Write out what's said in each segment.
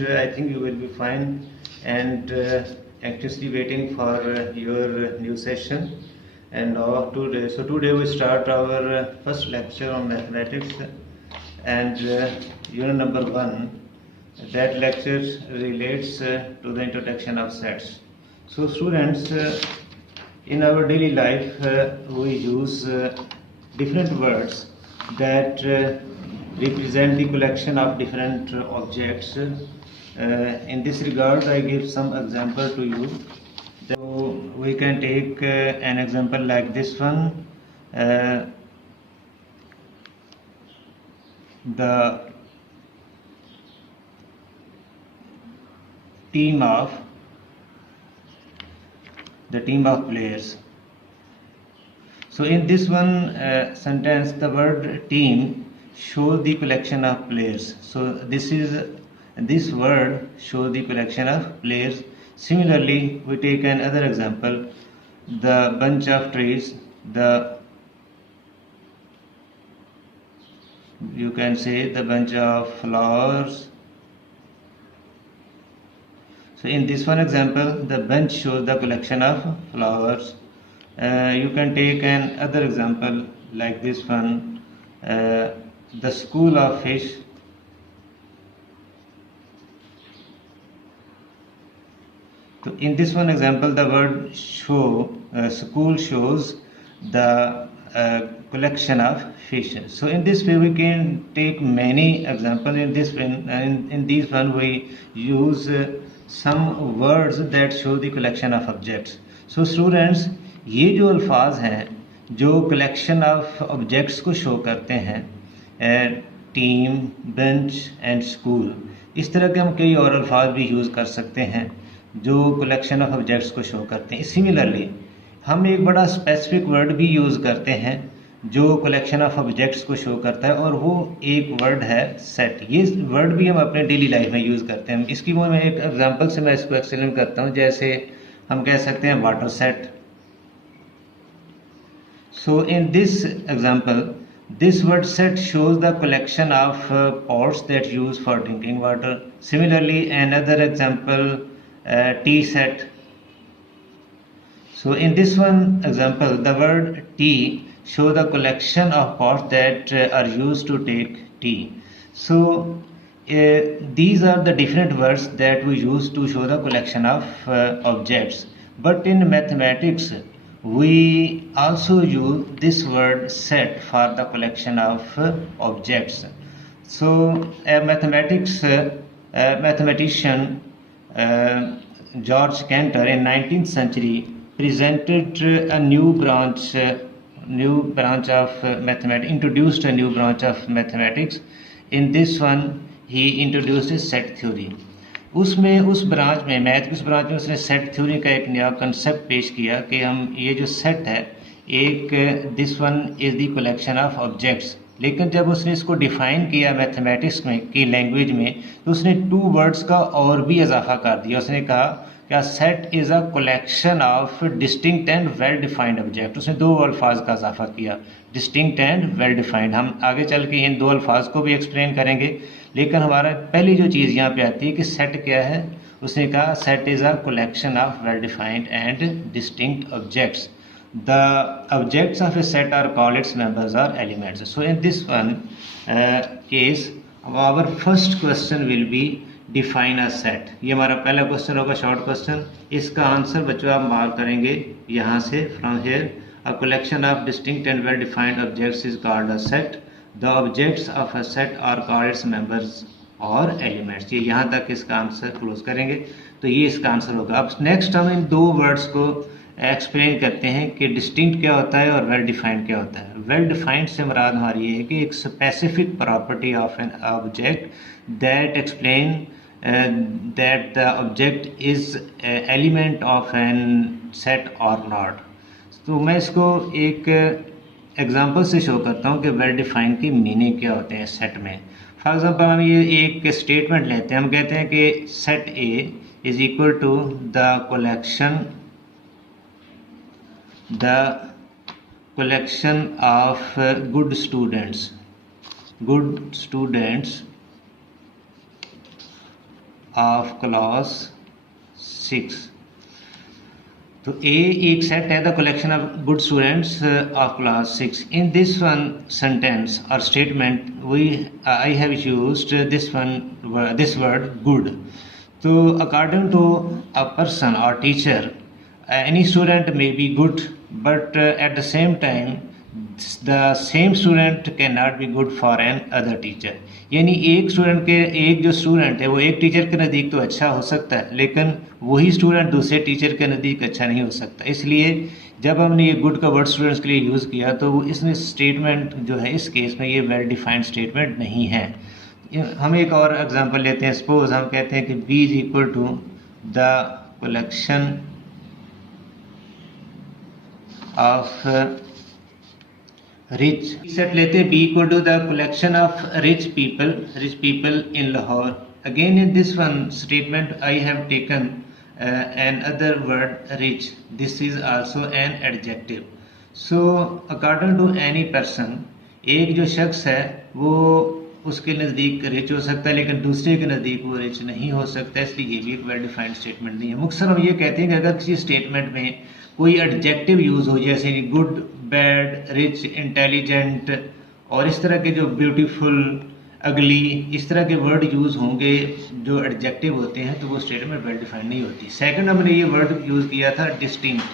and I think you will be fine and anxiously waiting for your new session. And today we start our first lecture on mathematics and unit number 1. That lecture relates to the introduction of sets. So students, in our daily life we use different words that represent the collection of different objects. In this regard, I give some example to you. So we can take an example like this one. The team of players. So in this one sentence, the word team shows the collection of players. So this word shows the collection of players. Similarly, we take another example, the bunch of trees, you can say the bunch of flowers. So in this one example, the bunch shows the collection of flowers. You can take another example like this one, the school of fish. So in this one example, the word school shows the collection of fish. So in this way we can take many examples. In this one, in these one we use some words that show the collection of objects. So students, ये जो अल्फाज हैं जो collection of objects को show करते हैं, team, bench and school, इस तरह के हम कई और अल्फाज भी यूज़ कर सकते हैं जो कलेक्शन ऑफ ऑब्जेक्ट्स को शो करते हैं. सिमिलरली हम एक बड़ा स्पेसिफिक वर्ड भी यूज़ करते हैं जो कलेक्शन ऑफ ऑब्जेक्ट्स को शो करता है, और वो एक वर्ड है सेट. ये वर्ड भी हम अपने डेली लाइफ में यूज़ करते हैं. इसकी मैं एक एग्जांपल से मैं इसको एक्सप्लेन करता हूँ. जैसे हम कह सकते हैं water set. So in this example, this word set shows the collection of pots that use for drinking water. Similarly, another example, tea set. So in this one example, the word tea shows the collection of pots that are used to take tea. So these are the different words that we use to show the collection of objects. But in mathematics, we also use this word set for the collection of objects. So a mathematician George Cantor in 19th century presented a new branch of mathematics, introduced a new branch of mathematics. In this one, he introduced a set theory. उस branch में, math की उस branch में उसने set theory का एक नया concept पेश किया कि हम ये जो सेट है, एक this one is the collection of objects. लेकिन जब उसने इसको डिफ़ाइन किया मैथमेटिक्स में की लैंग्वेज में, तो उसने 2 वर्ड्स का और भी इजाफा कर दिया. उसने कहा क्या set is a collection of distinct and well defined object. उसने 2 अल्फाज का इजाफा किया, डिस्टिंक्ट एंड वेल डिफाइंड. हम आगे चल के इन 2 अल्फाज को भी एक्सप्लेन करेंगे. लेकिन हमारा पहली जो चीज़ यहाँ पे आती है कि सेट क्या है. उसने कहा set is a collection of well defined and distinct objects. The objects of a set are called its members are elements. So in this one case our first question will be define a set. ये हमारा पहला question होगा, short question. इसका answer बच्चों आप mark करेंगे यहाँ से, from here. A collection of distinct and well defined objects is called a set. The objects of a set are called its members और एलिमेंट्स. ये यहाँ तक इसका आंसर क्लोज करेंगे, तो ये इसका आंसर होगा. अब नेक्स्ट हम इन 2 वर्ड्स को एक्सप्लेन करते हैं कि डिस्टिंक्ट क्या होता है और वेल डिफाइंड क्या होता है. वेल डिफाइंड से मुराद हमारी ये है कि एक specific property of an object that explain that the object is element of an set और नॉट. तो मैं इसको एक एग्जाम्पल से शो करता हूँ कि वेल डिफाइंड की मीनिंग क्या होते हैं सेट में. फॉर एग्जांपल हम ये एक स्टेटमेंट लेते हैं. हम कहते हैं कि set A is equal to the collection of good students of class 6. तो A एक set है, the collection of good students of class 6. In this one sentence or statement, I have used this word good. So according to a person or teacher, any student may be good, but at the same time the same student cannot be good for an other teacher. यानी एक जो student है वो एक teacher के नज़दीक तो अच्छा हो सकता है, लेकिन वही स्टूडेंट दूसरे टीचर के नज़दीक अच्छा नहीं हो सकता. इसलिए जब हमने ये गुड का वर्ड स्टूडेंट्स के लिए यूज़ किया तो इसमें स्टेटमेंट जो है इस केस में ये वेल डिफाइंड स्टेटमेंट नहीं है. हम एक और एग्जांपल लेते हैं. सपोज हम कहते हैं कि B is equal to the collection of rich. Set लेते हैं B equal to the collection of rich people in Lahore. Again in this one statement I have taken an other word rich. This is also an adjective. So according to any person, एक जो शख्स है वो उसके नज़दीक rich हो सकता है लेकिन दूसरे के नज़दीक वो रिच नहीं हो सकता. इसलिए ये भी एक वेल डिफाइंड स्टेटमेंट नहीं है. मुख्तसर हम ये कहते हैं कि अगर किसी स्टेटमेंट में कोई एडजेक्टिव यूज़ हो, जैसे कि गुड, बैड, रिच, इंटेलिजेंट और इस तरह के जो ब्यूटीफुल, अगली, इस तरह के वर्ड यूज़ होंगे जो एडजेक्टिव होते हैं, तो वो स्टेटमेंट वेल डिफाइंड नहीं होती. सेकंड हमने ये वर्ड यूज़ किया था distinct.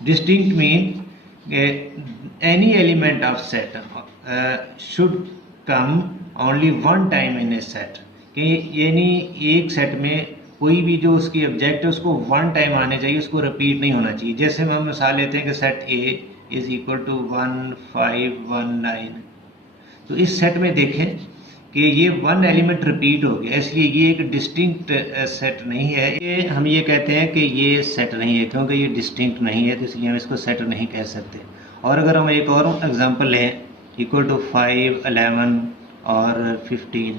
Distinct mean any element of set should come only one time in A set. कि यानी एक सेट में कोई भी जो उसकी ऑब्जेक्ट है उसको वन टाइम आने चाहिए, उसको रिपीट नहीं होना चाहिए. जैसे हम मिसाल लेते हैं कि set A is equal to 1 5 1 9. तो इस सेट में देखें कि ये वन एलिमेंट रिपीट हो गया, इसलिए ये एक डिस्टिंक्ट सेट नहीं है. ये कहते हैं कि ये सेट नहीं है क्योंकि ये डिस्टिंक्ट नहीं है, तो इसलिए हम इसको सेट नहीं कह सकते. और अगर हम एक और एग्जांपल लें इक्वल टू 5 11 और 15,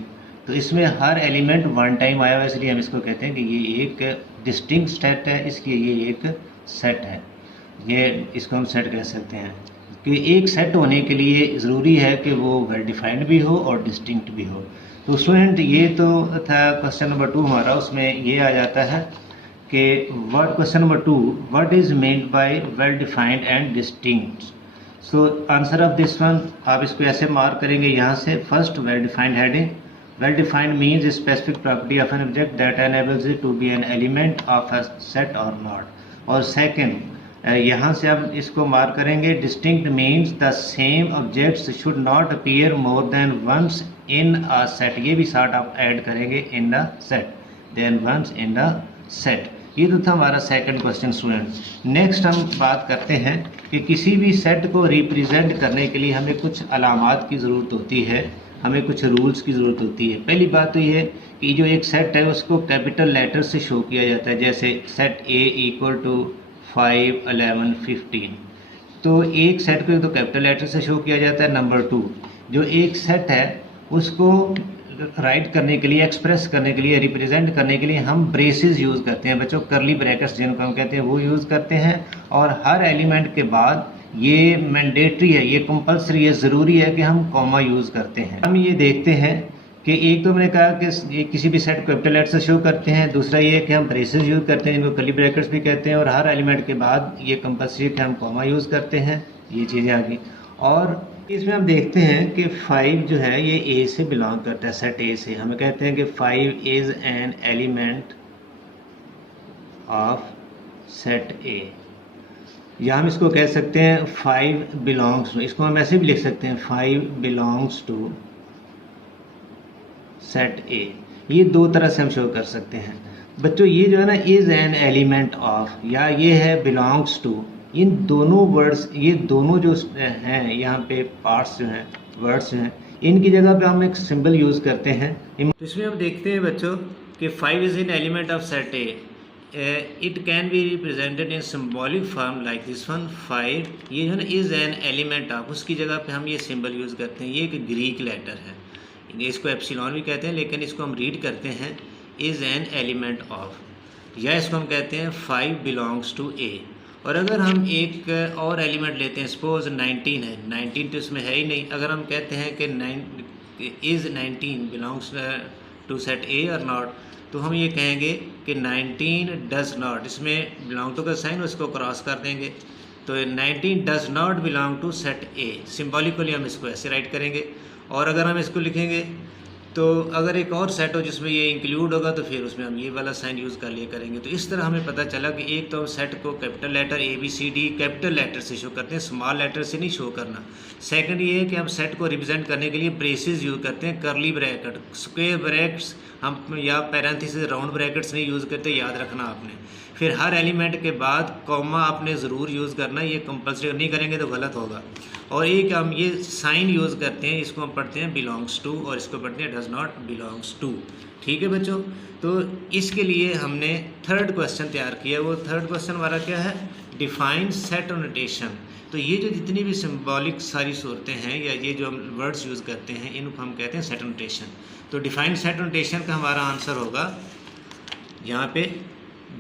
तो इसमें हर एलिमेंट वन टाइम आया हुआ, इसलिए हम इसको कहते हैं कि ये एक डिस्टिंक्ट सेट है, इसलिए ये एक सेट है. ये इसको हम सेट कह सकते हैं कि एक सेट होने के लिए ज़रूरी है कि वो वेल डिफाइंड भी हो और डिस्टिंक्ट भी हो. तो स्टूडेंट ये तो था क्वेश्चन नंबर 2 हमारा. उसमें ये आ जाता है कि question number 2, what is meant by well defined and distinct. So answer of this one आप इसको ऐसे मार्क करेंगे यहाँ से. First, well defined heading. Well defined means a specific property of an object that enables it to be an element of a set or not. और second, यहाँ से आप इसको मार्क करेंगे. Distinct means the same objects should not appear more than once in a set. ये भी साथ आप ऐड करेंगे in the set, then once in the set. ये तो था हमारा सेकंड क्वेश्चन स्टूडेंट. नेक्स्ट हम बात करते हैं कि किसी भी सेट को रिप्रेजेंट करने के लिए हमें कुछ अलामात की ज़रूरत होती है, हमें कुछ रूल्स की ज़रूरत होती है. पहली बात तो ये है कि जो एक सेट है उसको कैपिटल लेटर से शो किया जाता है. जैसे सेट A इक्वल टू 5 11 15. तो एक सेट को तो कैपिटल लेटर से शो किया जाता है. नंबर 2, जो एक सेट है उसको राइट करने के लिए, एक्सप्रेस करने के लिए, रिप्रेजेंट करने के लिए हम ब्रेसेस यूज़ करते हैं. बच्चों करली ब्रैकेट्स जिनको हम कहते हैं वो यूज़ करते हैं. और हर एलिमेंट के बाद ये मैंडेटरी है, ये कंपलसरी है, ज़रूरी है कि हम कॉमा यूज़ करते हैं. हम ये देखते हैं कि एक तो मैंने कहा कि किसी भी सेट को कैपिटल लेटर से शो करते हैं. दूसरा ये है कि हम ब्रेसेस यूज़ करते हैं जिनको कर्ली ब्रैकेट्स भी कहते हैं. और हर एलिमेंट के बाद ये कंपलसरी है कि हम कॉमा यूज़ करते हैं. ये चीज़ें आ गई. और इसमें हम देखते हैं कि 5 जो है ये A से बिलोंग करता है, सेट A से. हमें कहते हैं कि 5 is an element of set A. या हम इसको कह सकते हैं 5 बिलोंग्स टू. इसको हम ऐसे भी लिख सकते हैं 5 बिलोंग्स टू सेट A. ये दो तरह से हम शो कर सकते हैं. बच्चों ये जो है ना इज़ एन एलिमेंट ऑफ या ये है बिलोंग्स टू, इन दोनों वर्ड्स, ये दोनों जो हैं यहाँ पे पार्ट्स जो हैं, वर्ड्स जो हैं, इनकी जगह पे हम एक सिंबल यूज़ करते हैं. तो इसमें हम देखते हैं बच्चों कि 5 is an element of set A. It can be represented in symbolic form like this one 5. ये जो है ना इज़ एन एलिमेंट ऑफ, उसकी जगह पे हम ये सिंबल यूज़ करते हैं. ये एक ग्रीक लेटर है, इसको एप्सिलॉन भी कहते हैं, लेकिन इसको हम रीड करते हैं इज़ एन एलिमेंट ऑफ. या इसको हम कहते हैं 5 बिलोंग्स टू A. और अगर हम एक और एलिमेंट लेते हैं, सपोज 19 है, 19 तो इसमें है ही नहीं. अगर हम कहते हैं कि is 19 belongs to set A और नॉट, तो हम ये कहेंगे कि 19 डज नॉट, इसमें बिलोंग टू का साइन उसको क्रॉस कर देंगे, तो 19 does not belong to set A, symbolically हम इसको ऐसे राइट करेंगे। और अगर हम इसको लिखेंगे तो अगर एक और सेट हो जिसमें ये इंक्लूड होगा तो फिर उसमें हम ये वाला साइन यूज़ कर लिया करेंगे। तो इस तरह हमें पता चला कि एक तो हम सेट को capital letter A B C D capital letter से शो करते हैं, स्मॉल लेटर से नहीं शो करना। सेकंड ये है कि हम सेट को रिप्रेजेंट करने के लिए ब्रेसेस यूज़ करते हैं, करली ब्रैकेट, स्क्वायर ब्रैकेट्स हम या पैरेंथेसिस राउंड ब्रैकेट्स नहीं यूज़ करते, याद रखना आपने। फिर हर एलिमेंट के बाद कॉमा आपने ज़रूर यूज़ करना, ये कंपल्सरी नहीं करेंगे तो गलत होगा। और एक हम ये साइन यूज़ करते हैं, इसको हम पढ़ते हैं बिलोंग्स टू और इसको पढ़ते हैं डज नॉट बिलोंग्स टू। ठीक है बच्चों, तो इसके लिए हमने थर्ड क्वेश्चन तैयार किया। वो थर्ड क्वेश्चन हमारा क्या है, डिफाइन सेट नोटेशन। तो ये जो जितनी भी सिंबॉलिक सारी सूरतें हैं या ये जो हम वर्ड्स यूज़ करते हैं इनको हम कहते हैं सेट नोटेशन। तो डिफाइन सेट नोटेशन का हमारा आंसर होगा यहाँ पे,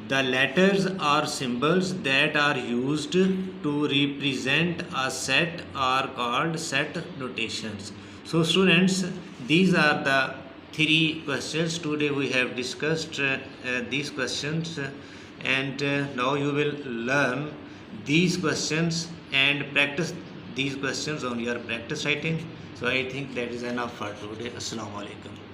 the letters or symbols that are used to represent a set are called set notations. So students, these are the three questions today we have discussed these questions, and now you will learn these questions and practice these questions on your practice writing. So I think that is enough for today. Assalamu alaikum.